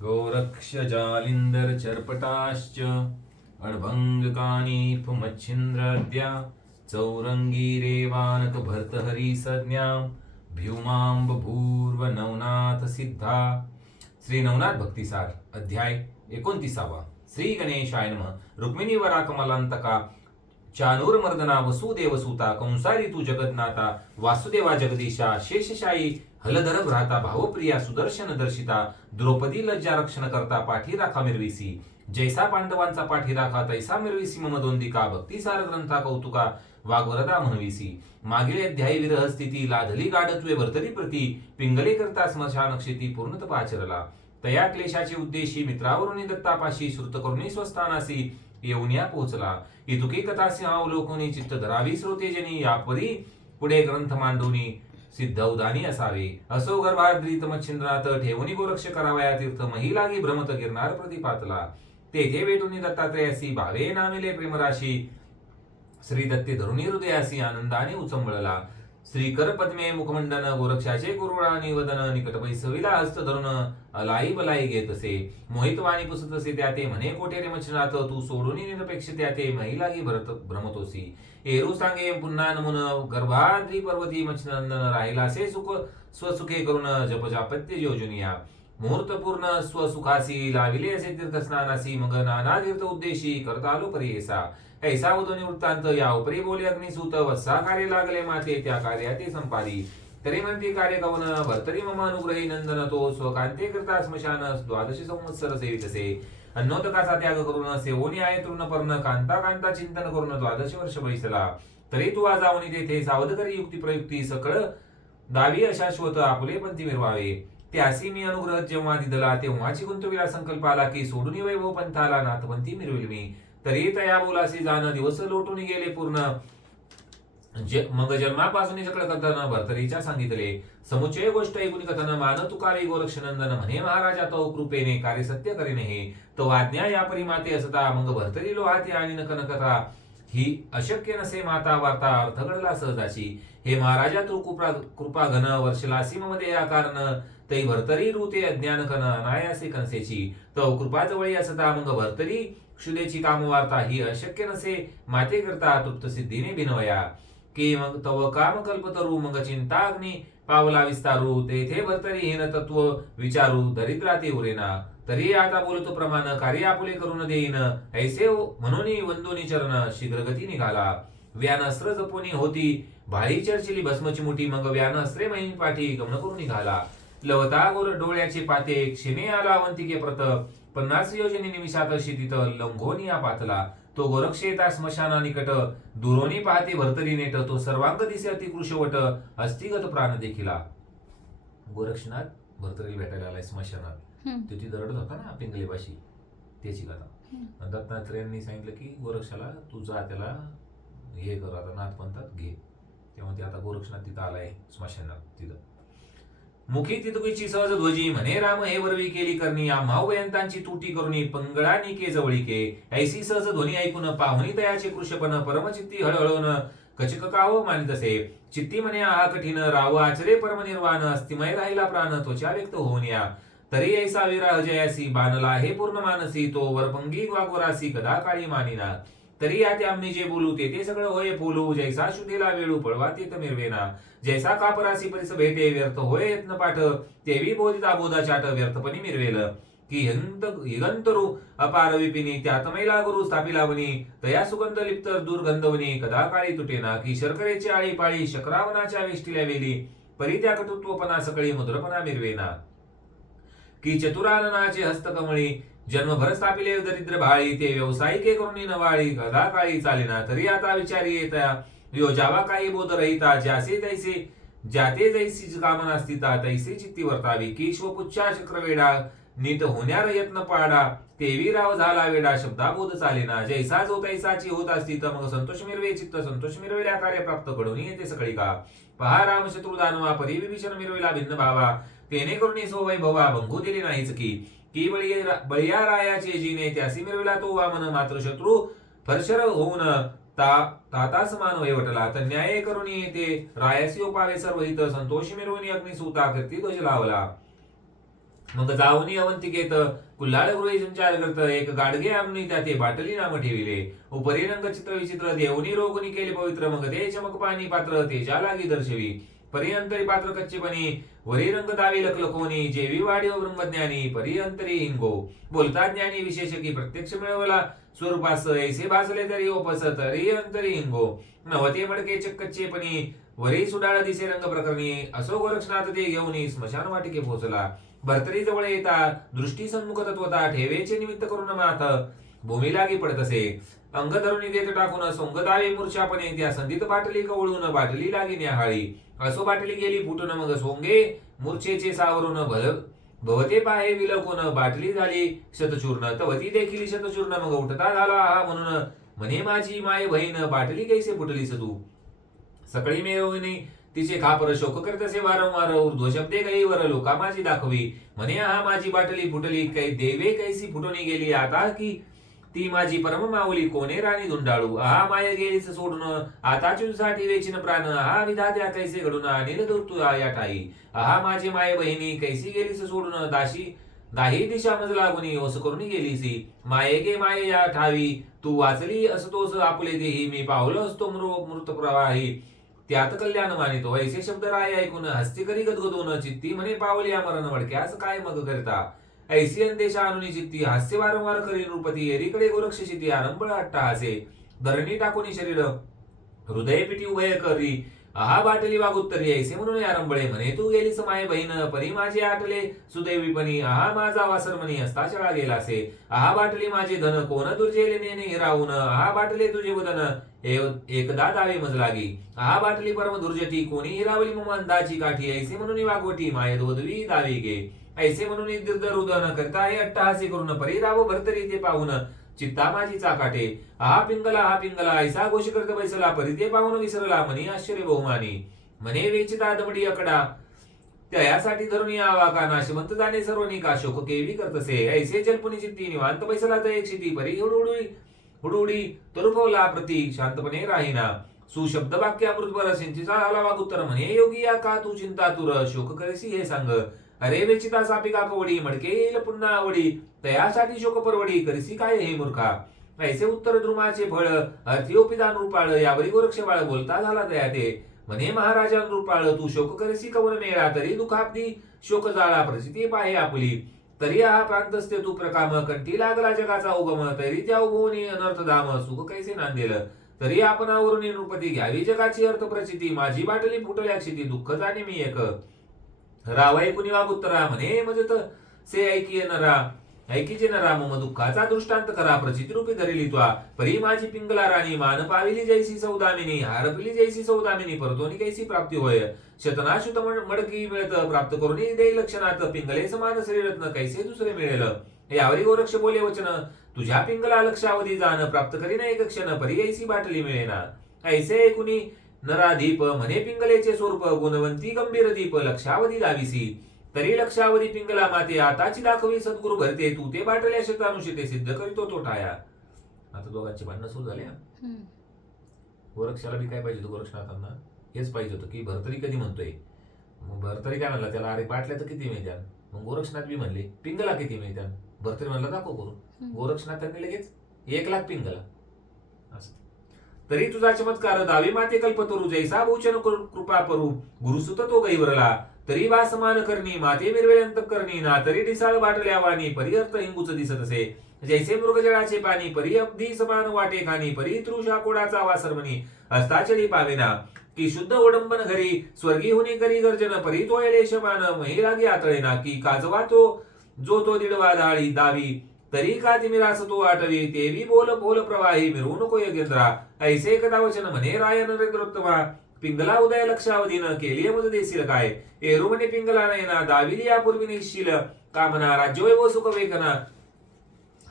गोरक्ष जालिंदर चर्पटाश्च अणभङ्गकानीफ मच्छिन्द्राद्या चौरंगी रेवानक भर्तहरी संज्ञां भ्युमांब भूर्व नवनाथ सिद्धा श्री नवनाथ भक्तिसार अध्याय एकोणतीसावा। श्री गणेशाय नम। रुक्मिणी वरा कमलांतका चानुर्मर्दना वसुदेव सुता कंसारी तू जगन्नाथा वासुदेवा जगदीशा शेषशाही हलधर भ्राता भावप्रिया सुदर्शन दर्शिता द्रौपदी लज्जा रक्षण करता पाठी राखा मिरविसी. जैसा पांडवांचा पाठी राखा तैसा मिरविसी मम दोंदिका. भक्तिसार ग्रंथा कौतुका वाग्वरदा म्हणविसी. मागील अध्यायी विरह स्थिती लाधली गाढत्वे भरतरी प्रती पिंगले करता स्मशान क्षेती तया क्लेशाचे उद्देशी मित्रावरून दत्तापाशी श्रुत करुणी स्वस्थानासी येऊन या पोहोचला. इतुकी कथा सिंहावलोकनी चित्त धरावी श्रोतेजनी यापरी पुढे ग्रंथ मांडवणी सिद्धौदानी असावे. असो गर्भाद्रीत मच्छिंद्रात ठेवणी गोरक्ष करावया तीर्थ महिलागी भ्रमत गिरणार प्रतिपातला. तेथे वेटुनी दत्तात्रयासी भावे नामिले प्रेमराशी. श्री दत्ते धरुणी हृदयासी आनंदाने उचंबळला. श्री कर पद्मे मुखमंडन गोरक्षाचे कुरुळा निवदन निकट पैसविला हस्त धरून अलाई बलाई घेत असे मोहित वाणी पुसत असे त्या ते म्हणे कोठे रे मच्छनाथ तू सोडून निरपेक्ष त्या ते महिलाही भरत भ्रमतोसी। एरू सांगे पुन्हा नमुन गर्भाद्री पर्वती मच्छनंदन राहिला असे सुख स्वसुखे करून जपजापत्य योजनिया। मुहूर्तपूर्ण स्वसुखासी लाविले असे तीर्थस्नानासी मग नाना तीर्थ उद्देशी करतालो परियेसा ऐसा उदोनी वृत्तांत या उपरी बोले अग्निसूत वत्सा कार्य लागले माते त्या कार्याती संपादी. तरी म्हणती कार्य कवन भर्तरी मम अनुग्रही नंदन तो स्वकांते करता स्मशान द्वादशी संवत्सर सेवितसे अन्नोदकाचा त्याग करून सेवोनी आहे तृण पर्ण कांता कांता चिंतन करून द्वादशी वर्ष बैसला तरी तू आजावणी तेथे सावध करी युक्ती प्रयुक्ती सकळ दावी अशाश्वत आपुले पंथी मिरवावे. त्यासी मी अनुग्रह जेव्हा दिदला तेव्हाची गुंतविला संकल्प आला की सोडून वैभव पंथाला नाथपंथी मिरविल मी. तरी तया बोलासी जाणं दिवस लोटून गेले पूर्ण. जे मग जन्मापासून सगळं कथन भरतरीच्या सांगितले. समुचय गोष्ट ऐकून कथन मान तुकारे गोरक्षनंदन म्हणे महाराजा तो कृपेने कार्य सत्य करीने हे तो आज्ञा या परिमाते असता मग भरतरी लोहाती आणि नकन कथा. ही अशक्य नसे माता वार्ता अर्थ घडला सहजाची. हे महाराजा तू कृपा कृपा घन वर्षलासी मध्ये या कारण तै भरतरी ऋते अज्ञान कन अनायासे कनसेची. तव कृपा जवळी असता मग भरतरी क्षुदेची कामवार्ता ही अशक्य नसे माते करता तृप्त सिद्धीने बिनवया. की मग तव काम कल्पतरू मग चिंता अग्नी पावला विस्तारू तेथे भरतरी हीन तत्व विचारू दरिद्राते उरेना. तरी आता बोलतो प्रमाण कार्य आपुले करून देईन. ऐसे म्हणून वंदोनी चरण शीघ्रगती निघाला. व्यान अस्त्र जपोनी होती भारी चर्चिली भस्मची मुठी मग व्यान अस्त्रे महिन पाठी गमन करून निघाला. लवता गोर डोळ्याचे पाते क्षिणे आला अवंतिके प्रत पन्नास योजने निमिषात शिथित लंघोनिया पातला. तो गोरक्षेता स्मशाना निकट. दुरोनी पाहते भरतरी नेट. तो सर्वांग दिसे अतिकृशवट अस्थिगत प्राण देखिला. गोरक्षनाथ भरतरी भेटायला आलाय स्मशानात. हम्म. तो ती दरडत होता ना पिंगलेपाशी. त्याची कथा. दत्तात्रेयांनी सांगितलं की गोरक्षाला तू जा त्याला हे कर आता नाथपंथात घे. तेव्हा ते आता गोरक्षनाथ तिथं आलाय स्मशानात तिथं. मुखी तितुकीची सहज ध्वजी म्हणे राम हे वरवी केली करणी या वयंतांची तुटी करुणी पंगळा निके जवळीके ऐसी सहज ध्वनी ऐकून पाहुणी तयाचे कृषपण परमचित्ती हळहळून कचक काव मानित असे चित्ती म्हणे आहा कठीण राव आचरे परमनिर्वाण अस्तिमय राहिला प्राण त्वचा व्यक्त होऊन या. तरी ऐसा विरा अजयासी बानला हे पूर्ण मानसी तो वरपंगी वागोरासी कदा काळी मानिना. तरी आते आम्ही जे बोलू ते ते सगळं होय बोलू जैसा शुद्धीला वेळू पळवा ते तर मिरवेना जैसा कापरासी परिस भेटे व्यर्थ होय यत्न पाठ. तेवी बोधित बोधा चाट व्यर्थपणी मिरवेल की हिंत हिगंतरू अपार विपिनी त्यात मैला गुरु स्थापी लावणी. तया सुगंध लिप्त दुर्गंधवनी कदा काळी तुटेना. की शर्करेची आळी पाळी शक्रावनाच्या वेष्टीला वेली. परी त्या कटुत्वपणा सकळी मुद्रपणा मिरवेना की चतुराननाचे हस्तकमळी जन्मभर स्थापिले दरिद्र भाळी ते व्यावसायिके करुणी नवाळी कदा काळी चालिना तरी आता विचारी येता योजावा काही बोध रहिता ज्यासे तैसे ज्याते जैसी कामना स्थिता तैसे चित्ती वर्तावी. की स्वपुच्छा चक्रवेडा नीट होण्यार यत्न पाडा. तेवी राव झाला वेडा शब्दाबोध चालेना. जैसा जो तैसाची होत असती तर मग संतोष मिरवे चित्त संतोष मिरवेल्या कार्य प्राप्त घडून येते सगळी का पहा राम शत्रू दानवा परी विभीषण मिरवेला भिन्न भावा. तेने करून सो वैभवा भंगू दिली नाहीच की. की बळिया बळिया रायाचे जिने त्यासी मिरविला तो वामन मात्र शत्रू. फरशर होऊन ता तातास मान वैवटला. तर न्याय करुणी ते रायासी उपावे सर्व हित. संतोष मिरवणी अग्निसूता कीर्ती ध्वज लावला. मग जाऊनी अवंतिकेत कुल्हाळ गृही संचार करत एक गाडगे आमनी त्या ते बाटली नाम ठेविले. उपरी रंग चित्र विचित्र देवनी रोगनी केले पवित्र. मग ते चमक पाणी पात्र तेजा लागी दर्शवी. परिअंतरी पात्र कच्चेपणी वरी रंग दावी लकलकोनी जेवी वाडी ब्रह्मज्ञानी परिअंतरी हिंगो बोलता ज्ञानी विशेष की प्रत्यक्ष मिळवला स्वरूपास ऐसे भासले तरी ओपस तरी अंतरी हिंगो नवते मडके चक्कच्चेपणी वरी सुडाळ दिसे रंग प्रकरणी असो गोरक्षनाथ ते घेऊन स्मशान वाटिके पोहोचला. भरतरी जवळ येता दृष्टी सन्मुख तत्वता ठेवेचे निमित्त करून माथ भूमी लागी पडत असे. अंग धरून देत टाकून सोंग दावे मूर्छापणे त्या संधीत बाटली कवळून बाटली लागी न्याहाळी असो बाटली गेली फुटून मग सोंगे. मूर्छेचे सावरून भल भवते पाहे विलकून बाटली झाली. शतचूर्ण तवती देखील शतचूर्ण मग उठता झाला हा म्हणून. म्हणे माझी माय बहीण बाटली कैसे फुटलीस तू? सकाळी मिळवणी. तिचे खापर शोक करत असे वारंवार. ऊर्ध्व शब्दे काही वर लोका माझी दाखवी. म्हणे हा माझी बाटली फुटली. काही देवे कैसी फुटून गेली. आता की ती माझी परम माऊली कोणे राणी धुंडाळू? हा माय गेलीच सोडून. आता साठी वेचिन प्राण. हा विधात्या कैसे घडून? अनिल दूर या ठाई आहा माझी माय बहिणी कैसी गेलीस सोडून? दाशी दाही दिशा मजला गुणी ओस करून गेलीसी. माये गे माये या ठावी. तू वाचली असतोस आपले देही. मी पावलो असतो मृ मृत प्रवाही. त्यात कल्याण मानितो ऐसे शब्द राय ऐकून. हस्ती करी गदगदून. चित्ती म्हणे पावली या मरण वडक्यास काय मग करता? ऐसियन देशा अनुनी चित्ती हास्य वारंवार करी नृपती एरीकडे गोरक्ष शिती आरंभळ अट्टा हासे धरणी टाकून शरीर हृदय पिटी उभय करी आहा बाटली वागुत्तरी ऐसे म्हणून आरंभळे म्हणे तू गेलीस माय बहीण परी माझे आटले सुदैवीपणी आहा माझा वासर म्हणी असता शाळा गेलासे आहा बाटली माझे धन कोण दुर्जेले नेने हिरावून आहा बाटले तुझे वदन एकदा दावे मज लागी आहा बाटली परम दुर्जटी कोणी हिरावली मम अंदाची काठी ऐसे म्हणून वागवटी माय दोदवी दावी गे ऐसे म्हणून दीर्घ उदाहरण करता हे अट्टहासी करून परी राव भरतरी ते पाहून चित्ता माझी चाकाटे. हा पिंगला हा पिंगला ऐसा घोष करत बैसला परी ते पाहून विसरला म्हणे आश्चर्य बहुमानी. म्हणे वेचिता दमडी अकडा. त्यासाठी धरून यावा का नाशवंत जाणे सर्वनी का शोक केवी करतसे ऐसे जल्पुनी चित्ती निवांत बैसला तर एक शिती परी. हुडुडी हुडुडी तरुपवला प्रती शांतपणे राहीना. सुशब्द वाक्य अमृतभर सिंचीचा आला वाग उत्तर म्हणे योगी या का तू चिंता तुर शोक करेसी हे सांग. अरे वेचिता सापिका कवडी मडके येईल पुन्हा आवडी. तयासाठी शोक परवडी करिसी काय हे मूर्खा? ऐसे उत्तर द्रुमाचे फळ अर्थिओपिदान रूपाळ यावरी गोरक्ष बाळ बोलता झाला दया ते म्हणे महाराजा नृपाळ तू शोक करिसी कवन मेळा तरी दुखापदी शोक जाळा प्रसिद्धी पाहे आपली. तरी हा प्रांतस्ते तू प्रकाम कंठी लागला जगाचा उगम तरी त्या उभवणी अनर्थ धाम सुख कैसे नांदेल? तरी आपण आवरून नृपती घ्यावी जगाची अर्थ प्रचिती माझी बाटली फुटल्या क्षिती दुःख जाणे मी एक. रावाई कुणी वागुत्तरा म्हणे. म्हणजे तर से ऐकी नरा ऐकीचे नरा मम दुःखाचा दृष्टांत करा. प्रचिती रूपी धरिली त्वा. परी माझी पिंगला राणी. मान पाविली जैसी सौदामिनी. हारपली जैसी सौदामिनी. परतोनी कैसी प्राप्ती होय? शतनाशुत मडकी मिळत प्राप्त करून दे लक्षणात. पिंगले समान श्रीरत्न कैसे दुसरे मिळेल? यावरी गोरक्ष बोले वचन. तुझ्या पिंगला लक्षावधी जाण. प्राप्त करीन एक क्षण. परी ऐसी बाटली मिळेना. ऐसे ऐकुनी नराधीप म्हणे पिंगलेचे स्वरूप गुणवंती गंभीर दीप लक्षावधी दाविसी तरी लक्षावधी पिंगला माते आताची दाखवी सद्गुरु भरते. तू ते बाटल्या शतानुषिते सिद्ध करीतो तो ठाया. आता दोघांची भांडणं सुरू झाले. गोरक्षाला बी काय पाहिजे होतं गोरक्षनाथांना? हेच पाहिजे होतं की भरतरी कधी म्हणतोय? मग भरतरी काय म्हणला? त्याला अरे बाटल्या तर किती मिळत्या मग गोरक्षनाथ बी म्हणले पिंगला किती मिळत्या भरतरी म्हणला दाखव करून. गोरक्षनाथांनी लगेच एक लाख पिंगला. असं तरी तुझा चमत्कार दावी माते कल्पतरू जैसा भूषण कृपा करू गुरुसुत तो गैवरला तरी बा समान करणी माते मिरवेळंत करणी ना तरी ढिसाळ बाटल्या वाणी परिअर्थ हिंगूच दिसत असे. जैसे मृगजळाचे पाणी परी अगदी समान वाटे खाणी परी तृषा कोडाचा वासरमणी हस्ताचली पावेना. की शुद्ध ओडंबन घरी स्वर्गी होणे करी गर्जन परी तो यलेशमान महिलागी आतळेना. की काजवा तो जो तो दिडवा दाळी दावी. तरी का तिमिरास तो आटवी तेवी बोल बोल प्रवाही मिरवू नको योगेंद्रा ऐसे एकदा वचन म्हणे राय नरेंद्रोत्तमा पिंगला उदय लक्षावधीन केली मज देशील काय? एरू म्हणे पिंगला नयना दाविली यापूर्वी निश्शील कामना राज्यवैव सुख वेगना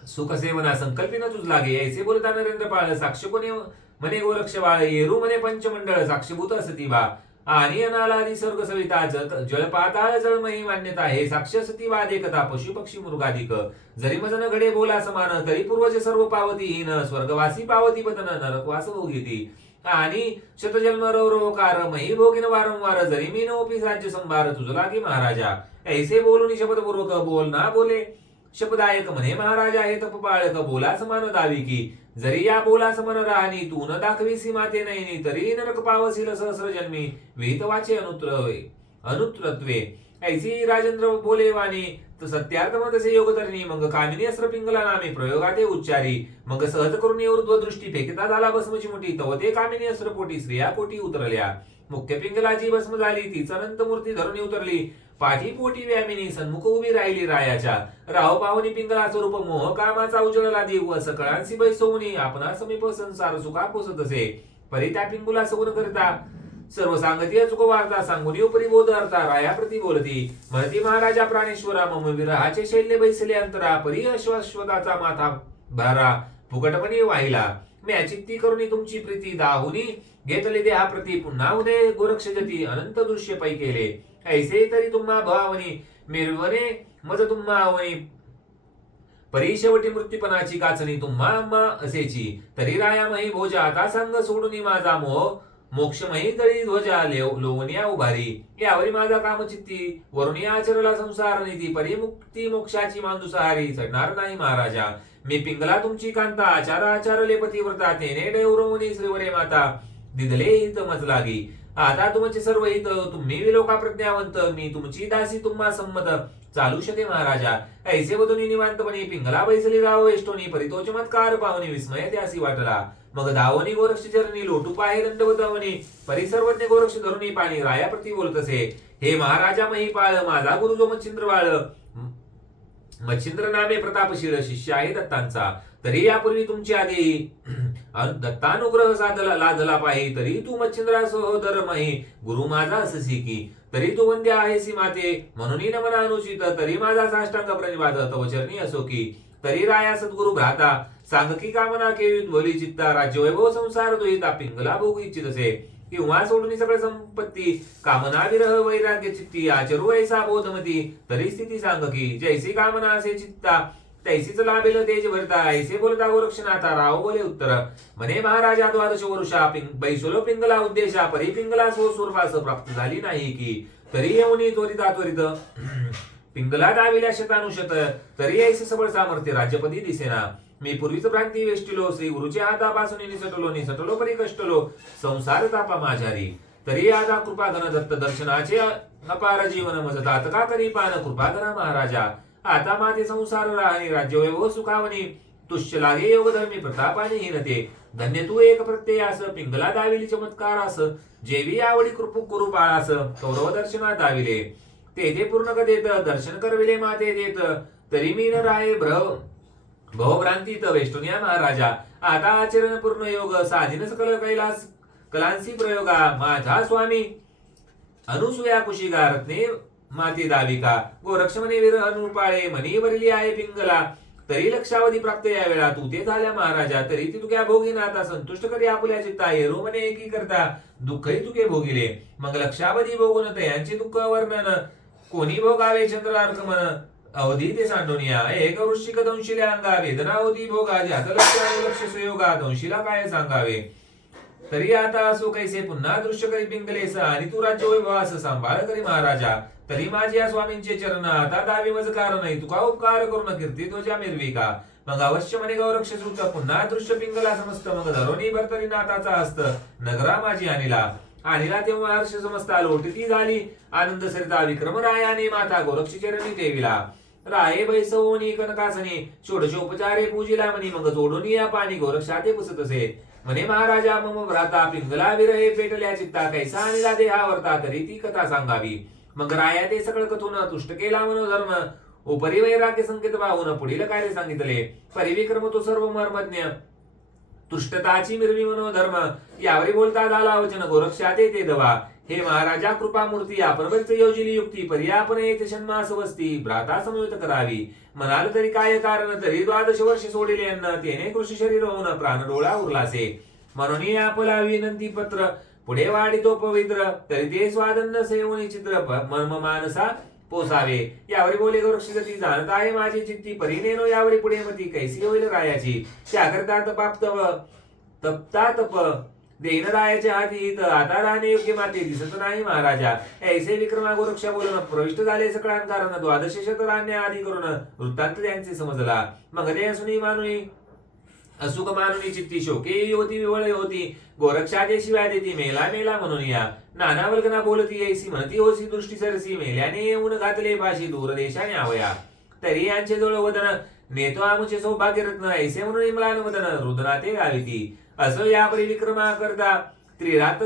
सुख सेवना तुझ लागे. ऐसे बोलता नरेंद्र पाळ साक्ष कोणे म्हणे गोरक्ष बाळ येरू म्हणे पंचमंडळ साक्षीभूत असती बा. आणि अनालादी सर्ग सविता जत जलपाताळ जळमही मान्यता हे साक्षसती वाद एकता पशु पक्षी मृगाधिक जरी मजन घडे बोला समान तरी पूर्वज सर्व पावती पावतीहीन स्वर्गवासी पावती पतन नरकवास भोगिती. आणि शतजन्म रौरवकार मही भोगिन वारंवार जरी मी नोपी राज्य संभार तुझला की महाराजा. ऐसे बोलून शपथपूर्वक बोल ना बोले. शपदायक म्हणे महाराजा हे तपपाळक बोला समान दावी की. जरी या बोलास मन राहणी तू न दाखविसी माते नाही तरी नरक पावसील सहस्र जन्मी विहित वाचे अनुत्र अनुत्रत्वे. ऐसी राजेंद्र बोले वाणी तसे योग मग कामिनी अस्त्र पिंगला नामे प्रयोगाते उच्चारी मग सहज करून ऊर्ध्व दृष्टी फेकता झाला भस्मची मुठी तव ते कामिनी अस्त्र पोटी स्त्रिया पोटी उतरल्या. मुख्य पिंगलाची भस्म झाली ती अनंत मूर्ती धरून उतरली. पाठी पोटी व्यामिनी सन्मुख उभी राहिली रायाच्या. राव पाहुनी पिंगला स्वरूप मोह कामाचा उजळला देव सकळांसी बैसवणी आपणा समीप संसार सुखा पोसत असे परी त्या पिंगुला सगुण करता. सर्व सांगती चुक वार्ता सांगून उपरी बोध अर्था राया प्रती बोलती म्हणती महाराजा प्राणेश्वरा मम विरहाचे शैल्य बैसले अंतरा परी अश्वाश्वताचा माथा भारा फुकटपणे वाहिला. मी अचित्ती करुणी तुमची प्रीती दाहुनी घेतले देहा प्रती पुन्हा उदय गोरक्ष जती अनंत दृश्य पै केले. ऐसे तरी तुम्हा भावनी मिरवणे मज तुम्हा आवनी. परीशेवटी मृत्यूपणाची काचणी तुम्हा अम्मा असेची. तरी राया मही भोजा आता संग सोडून माझा मोह मोक्षमयी तळी ध्वजा लोवनिया उभारी. यावरी माझा कामचित्ती. वरुणी आचरला संसार निधी परिमुक्ती मोक्षाची मांदुसहारी चढणार नाही महाराजा. मी पिंगला तुमची कांता. आचार आचारले पतिव्रता. तेने डैवरवणी श्रीवरे माता. दिदले हित मजलागी. आता तुमचे सर्व हित. तुम्ही विलोका प्रज्ञावंत मी तुमची दासी तुम्हा संमत. चालू शके महाराजा. ऐसे वधुनी निवांतपणे पिंगला बैसली राव वेष्टोनी परितो चमत्कार पाहुनी विस्मय त्यासी वाटला. मग दावनी गोरक्ष चरणी लोटू पाहे दंडवतावनी परिसर्वज्ञ गोरक्ष धरुणी पाणी राया बोलत असे हे महाराजा महिपाळ माझा गुरु जो मच्छिंद्र बाळ मच्छिंद्र नामे प्रतापशील शिष्य आहे दत्तांचा. तरी यापूर्वी तुमची आधी. दत्तानुग्रह साधला लाधला पाहि तरी तू मच्छिंद्रा सहोदर मही. गुरु माझा अससी की तरी तू वंद्य आहेसी माते. म्हणून नमना अनुचित. तरी माझा साष्टांग प्रणिपात तव चरणी असो की. तरी राया सद्गुरु भ्राता. सांग की कामना केवी भली चित्ता राज्य वैभव संसार दुहिता पिंगला भोगू इच्छित असे. किंवा सोडून सगळं संपत्ती कामना विरह वैराग्य चित्ती आचरू ऐसा बोधमती. तरी स्थिती सांग की जैसी कामना असे चित्ता. तैसीच लाभेल तेज भरता ऐसे बोलता गोरक्षनाथा राव बोले उत्तर. म्हणे महाराजा द्वादश वरुषा पिंग बैसोलो पिंगला उद्देशा परी पिंगला सो स्वरूपास प्राप्त झाली नाही की. तरी येऊनी त्वरिता त्वरित पिंगला दाविल्या शतानुशत. तरी ऐसे सबळ सामर्थ्य राज्यपती दिसेना. मी पूर्वीच भ्रांती वेष्टिलो श्री गुरुच्या हातापासून निसटलो निसटलो परी कष्टलो संसार तापा माझारी तरी आता कृपा घन दत्त दर्शनाचे अपार जीवन मज का करी पान कृपा महाराजा आता माझे संसार राहणी राज्य वैभव सुखावणी तुष्य लागे योग धर्मी प्रतापाने हिनते धन्य तू एक प्रत्ययास पिंगला दाविली चमत्कारास जेवी आवडी कृपू कुरु पाळास कौरव दर्शना दाविले ते पूर्ण कदेत दर्शन करविले माते देत तरी मी न राहे भ्रव भवभ्रांतीत वेष्टुनिया महाराजा. आता आचरण पूर्ण योग साधीन सकल कैलास कलांसी प्रयोगा माझा स्वामी. अनुसुया कुशिगा रत्ने माती दाविका. गोरक्षमने वीर अनुपाळे मनी भरली आहे पिंगला. तरी लक्षावधी प्राप्त या वेळा तू ते झाल्या महाराजा. तरी ती तुक्या भोगी नाता संतुष्ट करी आपुल्या चित्ता. हेरो मने एकी करता दुःखही तुके भोगिले. मग लक्षावधी भोगून तयांचे दुःख वर्णन. कोणी भोगावे चंद्रार्क मन अवधी ते सांडोनिया एक वृश्चिक दंशिल्या अंगावे धनावधी होती भोगा ज्यात सुयोगा दंशीला काय सांगावे. तरी आता असो कैसे पुन्हा दृश्य करी पिंगलेस आणि तू राज्य वैभवास सांभाळ करी महाराजा. तरी माझी या स्वामींचे चरण आता दावी मज कारण तुका उपकार करून कीर्ती तुझ्या मिरविका मग अवश्य म्हणे गौरक्ष सुत पुन्हा दृश्य पिंगला समस्त मग धरोनी भरतरी नाताचा असत नगरा माझी आणिला. आणिला तेव्हा हर्ष समजता लोटती झाली. आनंद सरिता विक्रम रायाने माता गोरक्षी चरणी देवीला. राये बैसवणी कनकासने षोडशोपचारे पूजिला म्हणी मग जोडून या पाणी गोरक्षाते पुसत असे. म्हणे महाराजा मम भ्राता पिंगला विरहे पेटल्या चित्ता कैसा आणला देहावरता तरी ती कथा सांगावी. मग राया ते सगळं कथून तुष्ट केला मनोधर्म. उपरी वैराग्य संकेत पाहून पुढील कार्य सांगितले. परिविक्रम तो सर्व मर्मज्ञ. तुष्टताची मिरवी मनोधर्म यावरी बोलता झाला वचन गोरक्षाते ते दवा. हे महाराजा कृपा मूर्ती आपण योजिली युक्ती पर्यापण येथे षण्मास वस्ती भ्राता समवेत करावी. म्हणाल तरी काय कारण तरी द्वादश वर्ष सोडिले अन्न तेने कृषी शरीर होऊन प्राण डोळा उरलासे. म्हणून आपला विनंती पत्र पुढे वाढितो पवित्र तरी ते स्वादन्न सेवनी चित्र मर्म मानसा पोसावे. यावरी बोले गोरक्षी गती जाणत आहे माझी चित्ती परिनेनो यावरी पुढे मती. कैसी होईल रायाची? त्याकरता तपाप तपता तप. देन रायाच्या हाती आता राहणे योग्य माते. दिसत नाही महाराजा. ऐसे विक्रमा गोरक्ष बोलून प्रविष्ट झाले सकळांकारण द्वादश शतरान्य आदी करून वृत्तांत त्यांचे समजला. मग ते असुनी मानुनी असुख मानुनी चित्ती शोके होती विवळ होती. गोरक्षाचे शिवाय देती मेला मेला म्हणून या. नाना वल्गना बोलती ऐसी म्हणती होसी दृष्टी सरसी मेल्याने येऊन घातले भाषी दूर देशाने आवया. तरी यांचे जवळ वदन नेतो आमचे सौभाग्य रत्न ऐसे म्हणून इमलान वदन रुद्राते गाविती. असं या परिविक्रमा करता त्रिरात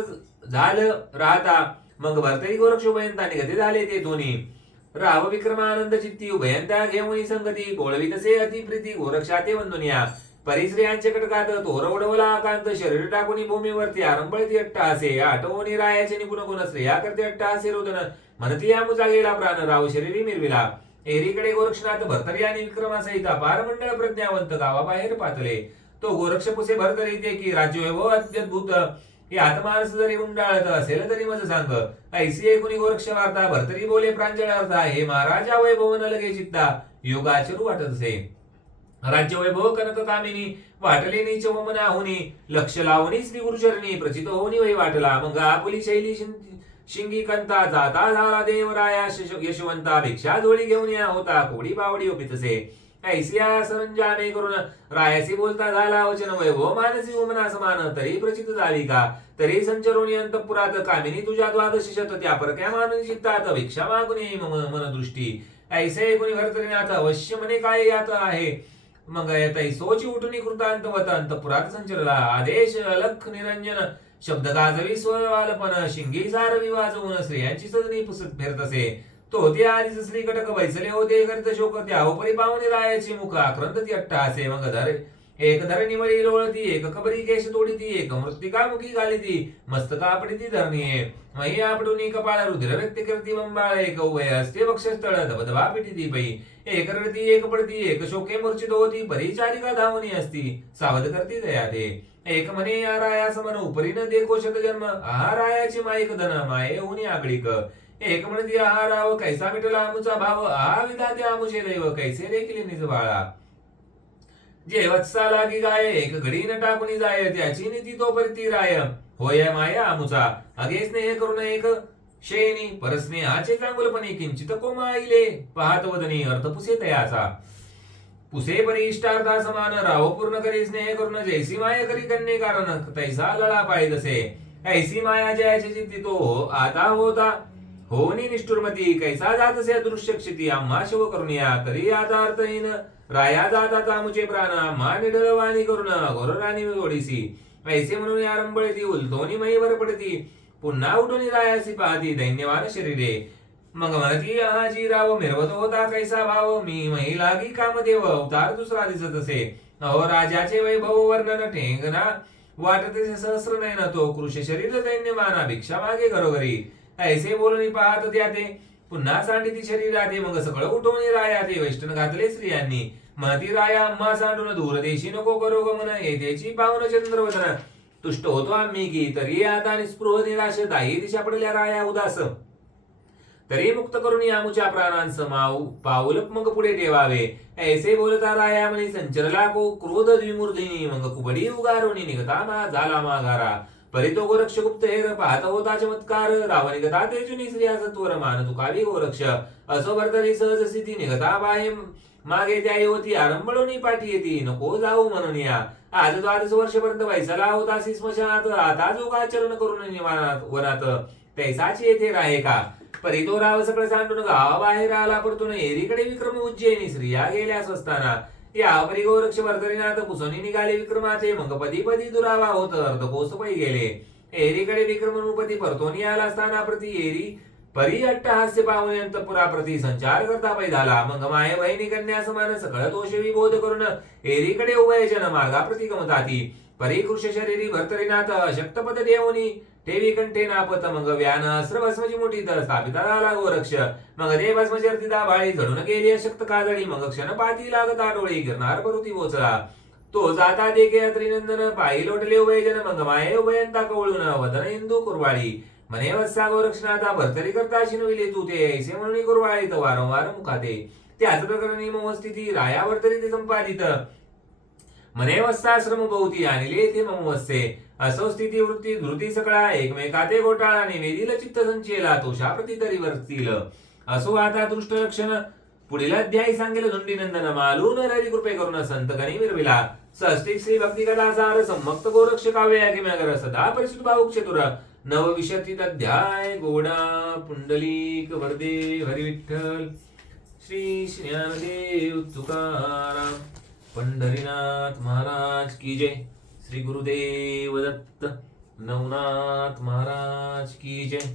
झालं राहता. मग भरतरी गोरक्ष उभयंता निगते झाले ते दोन्ही. राव विक्रमानंद चित्ती उभयंता घेऊन संगती बोळवी तसे अतिप्रीती गोरक्षाते वंदुनिया. वंदुनिया परिश्रियांचे कडकात तोर उडवला आकांत शरीर टाकून भूमीवरती आरंभळती अट्टासे आठवणी रायाचे निपुण गुण श्रेया करते अट्टासे रोदन. म्हणती या मुजा गेला प्राण राव शरीरी मिरविला. एरीकडे गोरक्षनाथ भरतरी आणि विक्रमासहित अपार मंडळ प्रज्ञावंत गावाबाहेर पातले. तो गोरक्ष पुसे भरतरी ते की राज्य वैभव अत्यद्भुत. हे आत्मानस जरी उंडाळत असेल तरी मज सांग. ऐसी एकूणी गोरक्ष वार्ता भरतरी बोले प्रांजळ अर्था हे महाराजा वैभव न लगे चित्ता योगाचरू वाटत असे. राज्य वैभव कनक कामिनी वाटलेनी नीच वमना होनी लक्ष लावणी श्री गुरुचरणी प्रचित होनी वै वाटला मग आपुली शैली शिंगी कंता जाता झाला देवराया यशवंता भिक्षा जोडी घेऊन या होता कोडी बावडी ओपितसे ऐसिया सरंजामे करून रायासी बोलता झाला वचन वैभव मानसी उमना समान तरी प्रचित झाली का? तरी संचरोनी अंतपुरात कामिनी तुझ्या द्वादश शत त्या परक्या मानून चित्तात भिक्षा मागून येई मम मनदृष्टी ऐसे कोणी भरतरीनाथ अवश्य म्हणे काय यात आहे? मग तै सोची उठून कृतांतवत अंतपुरात आदेश अलख निरंजन शब्द गाजवी स्ववालपन शिंगी सारवी वाजवून स्त्रियांची सदनी पुसत फिरत असे तो ते आधीच श्री कटक बैसले होते करीत शोक त्या उपरी पाहुणे रायाची मुख आक्रंत ती अट्टा असे मग धर एक धर निवळी लोळती एक कबरी केश तोडीती एक मृत्तिका मुखी घालीती मस्तका आपडी धरणी. मही आपडून कपाळ रुधिर व्यक्त करती बंबाळ एक उभय असते वक्षस्थळ धबधबा पिटीती पै. एक रडती एक पडती एक शोके मूर्छित होती परिचारिका धावणी असती सावध करती दया दे. एक म्हणे या राया समन उपरी न देखो शत जन्म आहा रायाची माईक धन माये उनी आगळीक. एक म्हणती आहा राव कैसा मिटला आमुचा भाव आहा विधाते आमुचे दैव कैसे देखील निज बाळा. जे वत्सा लागी गाय एक घडी न टाकून जाय त्याची नीती तो परती राय होय माया आमुचा. अगे स्नेह करून एक शेनी परस्नेहाचे चांगुलपणे किंचित कोमाईले पाहत वदनी अर्थ पुसे तयाचा. पुसे परिष्टार्था समान राव पूर्ण करी स्नेह करून जैसी माया करी कन्ये कारण तैसा लळा पाहिजे ऐसी माया जयाची चित्ती तो आता होता. होनी निष्ठुरमती कैसा जात असे दृश्य क्षिती आम्हा शिव करून या तरी आता अर्थहीन. राया जात आता मुचे वाणी आम्हा निडळवाणी करून घोरराणी ओडिसी. ऐसे म्हणून आरंभळती रंबळती उलतोनी मईवर पडती. पुन्हा उठून रायासी पाहती धन्यवाद शरीरे. मग म्हणती आजी राव मिरवत होता कैसा भाव? मी महिलागी कामदेव अवतार दुसरा दिसत असे. अहो राजाचे वैभव वर्णन ठेंगना वाटते सहस्र नाही ना तो कृष शरीर दैन्यमाना भिक्षा मागे घरोघरी. ऐसे बोलून पाहत त्या ते पुन्हा सांडिती शरीराते मग सगळं उठवणी राया आते वैष्णन घातले स्त्रियांनी. मातीराया अम्मा सांडून दूरदेशी नको करू गमन येतेची पावन चंद्रवदन. तुष्ट होतो आम्ही की तरी आता निस्पृह निराश दाही दिशा पडल्या राया उदास. तरी मुक्त करून यामुच्या प्राणांस माऊ पाऊल मग पुढे ठेवावे. ऐसे बोलता राया म्हणे संचरला को क्रोध द्विमूर्धिनी मग कुबडी उगारोनी निघता मा झाला माघारा. परितो गोरक्ष गुप्त हेर पाहत होता चमत्कार. रावणी गता तेजुनी स्त्रिया सत्वर मान तुकावी गोरक्ष. असो भरतरी सहज स्थिती निघता बाहे मागे त्या होती आरंभळोनी पाठी येती नको जाऊ म्हणून या. आज तो आजच वर्षपर्यंत वैसला होता स्मशानात आता जो का चरण करून निवानात वनात. तैसाची येथे राहे का? परी तो राव सगळं सांडून गावाबाहेर आला परतून एरीकडे विक्रम उज्जैनी स्त्रिया गेल्या स्वस्ताना. या परी गोरक्ष वर्धनीनाथ पुसोनी निघाले विक्रमाचे मग पदी पदी दुरावा होत अर्धकोस पै गेले. एरीकडे विक्रम नृपती परतोनी आला असताना प्रति एरी परी अट्टहास्य पाहुणे पुरा प्रति संचार करता पै झाला मग माय बहिणी कन्या समान सकळ दोषवी बोध करून एरीकडे उभय जन मार्गा प्रती परिकृष शरीरी भरतरीनाथ शक्तपद देवनी ठेवी कंठे नापत मग व्यान अस्त्र भस्मची मोठी तर स्थापिता झाला गोरक्ष मग दे भस्मची अर्थिता बाळी झडून गेली अशक्त काजळी मग क्षण पाती लागता डोळी गिरणार परुती पोचला तो जाता देखे अत्रिनंदन पायी लोटले उभयजन मग माये उभयंता कवळून वदन इंदू कुरवाळी. म्हणे वत्सा गोरक्षनाथा भरतरी करता शिनविले तू ते. ऐसे म्हणून कुरवाळी तर वारंवार मुखाते. त्याच प्रकरणी मम स्थिती रायावर तरी ते संपादित. मने वस्ताश्रम बहुती आणले ते मम वस्ते असो स्थिती वृत्ती धृती सकळा एकमेकाते घोटाळा निवेदिल चित्त संचेला तोषा प्रती तरी वर्तील. असो आता दृष्ट लक्षण. पुढील अध्यायी सांगेल धुंडीनंदन मालून हरी कृपे करून संत गणी विरविला सस्तिक श्री भक्ती कथा सार सम्मक्त गोरक्ष काव्य किमगर सदा परिसुत भाऊक चतुर. नव अध्याय गोडा पुंडलिक वरदे हरिविठ्ठल। श्री ज्ञानदेव तुकाराम पंढरीनाथ महाराज की जय। श्री गुरुदेव दत्त नवनाथ महाराज की जय।